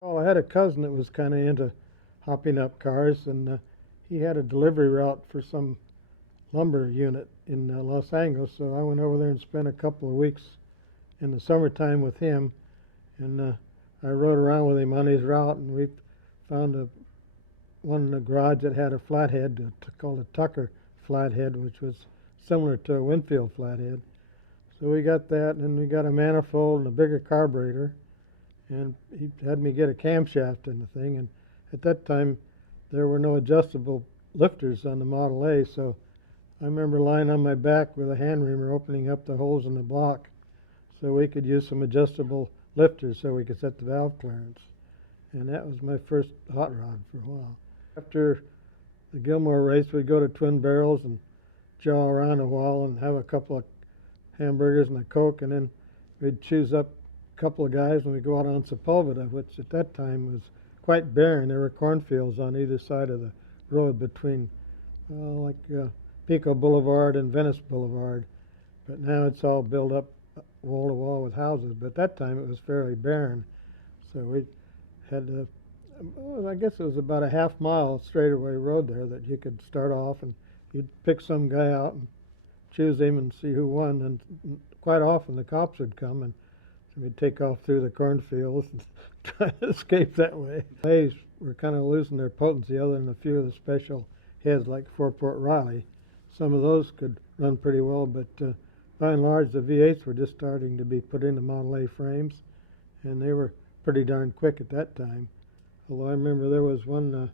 Well, I had a cousin that was kind of into hopping up cars, and he had a delivery route for some lumber unit in Los Angeles. So I went over there and spent a couple of weeks in the summertime with him, and I rode around with him on his route, and we found one in the garage that had a flathead called a Tucker flathead, which was similar to a Winfield flathead. So we got that, and then we got a manifold and a bigger carburetor, and he had me get a camshaft in the thing. And at that time, there were no adjustable lifters on the Model A, so I remember lying on my back with a hand reamer opening up the holes in the block so we could use some adjustable lifters so we could set the valve clearance. And that was my first hot rod for a while. After the Gilmore race, we'd go to Twin Barrels and jaw around a while and have a couple of hamburgers and a Coke, and then we'd choose up a couple of guys and we'd go out on Sepulveda, which at that time was quite barren. There were cornfields on either side of the road between Pico Boulevard and Venice Boulevard, but now it's all built up wall to wall with houses. But at that time it was fairly barren, so we had I guess it was about a half-mile straightaway road there that you could start off, and you'd pick some guy out and choose him and see who won. And quite often the cops would come, and so we'd take off through the cornfields and try to escape that way. They were kind of losing their potency, other than a few of the special heads like Four-Port Riley. Some of those could run pretty well, but by and large the V8s were just starting to be put into Model A frames, and they were pretty darn quick at that time. Although I remember there was one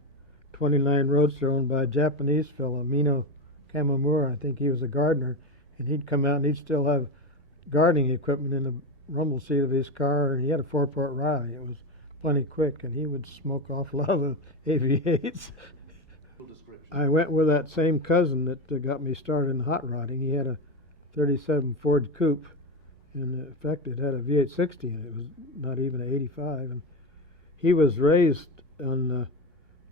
29 Roadster owned by a Japanese fellow, Mino Kamamura. I think he was a gardener, and he'd come out and he'd still have gardening equipment in the rumble seat of his car, and he had a Four-Port Riley. It was plenty quick, and he would smoke off a lot of the AV8s. I went with that same cousin that got me started in hot rodding. He had a 37 Ford Coupe, and in fact it had a V860 in it. It was not even an 85, and he was raised on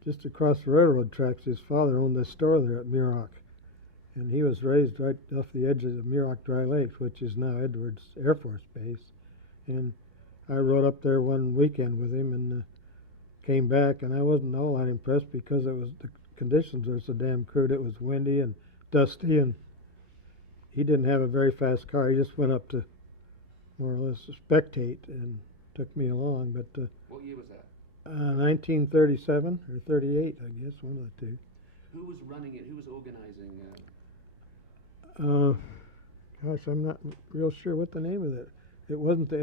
just across the railroad tracks. His father owned the store there at Muroc, and he was raised right off the edge of the Muroc Dry Lakes, which is now Edwards Air Force Base. And I rode up there one weekend with him and came back, and I wasn't all that impressed because the conditions were so damn crude. It was windy and dusty, and he didn't have a very fast car. He just went up to more or less spectate and took me along. But what year was that? 1937 or 38, I guess, one of the two. Who was running it? Who was organizing? Gosh, I'm not real sure what the name of it. It wasn't the